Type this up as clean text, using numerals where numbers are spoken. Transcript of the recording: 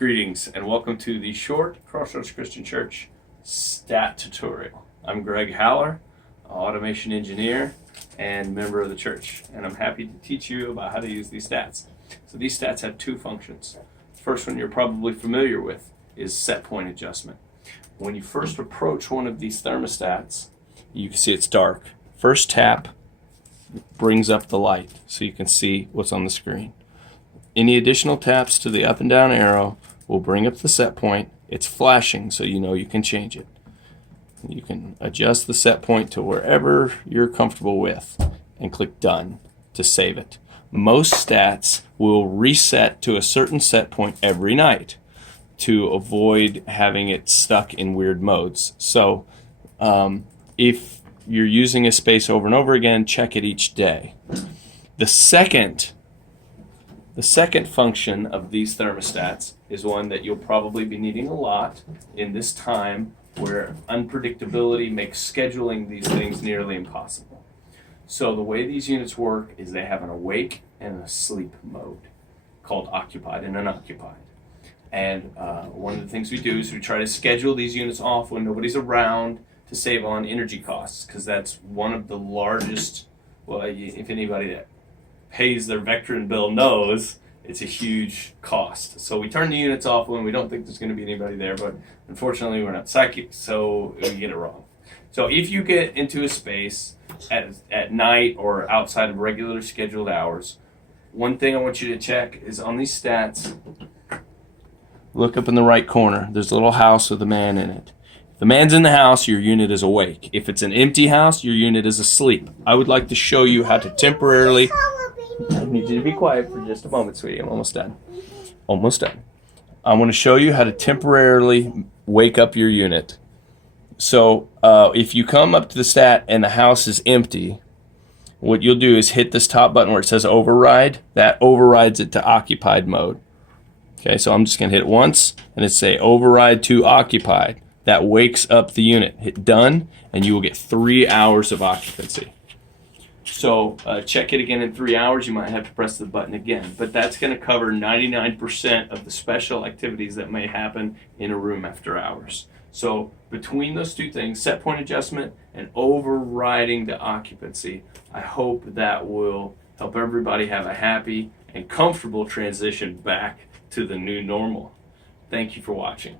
Greetings and welcome to the short Crossroads Christian Church stat tutorial. I'm Greg Haller, automation engineer and member of the church, and I'm happy to teach you about how to use these stats. So these stats have two functions. The first one you're probably familiar with is set point adjustment. When you first approach one of these thermostats, you can see it's dark. First tap brings up the light so you can see what's on the screen. Any additional taps to the up and down arrow will bring up the set point. It's flashing so you know you can change it. You can adjust the set point to wherever you're comfortable with and click done to save it. Most stats will reset to a certain set point every night to avoid having it stuck in weird modes. So if you're using a space over and over again, check it each day. The second function of these thermostats is one that you'll probably be needing a lot in this time where unpredictability makes scheduling these things nearly impossible. So the way these units work is they have an awake and a sleep mode called occupied and unoccupied. And one of the things we do is we try to schedule these units off when nobody's around to save on energy costs, because that's one of the largest, well, if anybody that pays their veteran bill knows, it's a huge cost. So we turn the units off when we don't think there's going to be anybody there, but unfortunately we're not psychic, so we get it wrong. So if you get into a space at night or outside of regular scheduled hours, one thing I want you to check is on these stats, look up in the right corner. There's a little house with a man in it. If the man's in the house, your unit is awake. If it's an empty house, your unit is asleep. I would like to show you how to temporarily... I need you to be quiet for just a moment, sweetie. I'm almost done. Almost done. I want to show you how to temporarily wake up your unit. So if you come up to the stat and the house is empty, what you'll do is hit this top button where it says override. That overrides it to occupied mode. Okay, so I'm just going to hit it once and it say override to occupied. That wakes up the unit. Hit done and you will get 3 hours of occupancy. So check it again in 3 hours. You might have to press the button again, but that's going to cover 99% of the special activities that may happen in a room after hours. So between those two things, set point adjustment and overriding the occupancy, I hope that will help everybody have a happy and comfortable transition back to the new normal. Thank you for watching.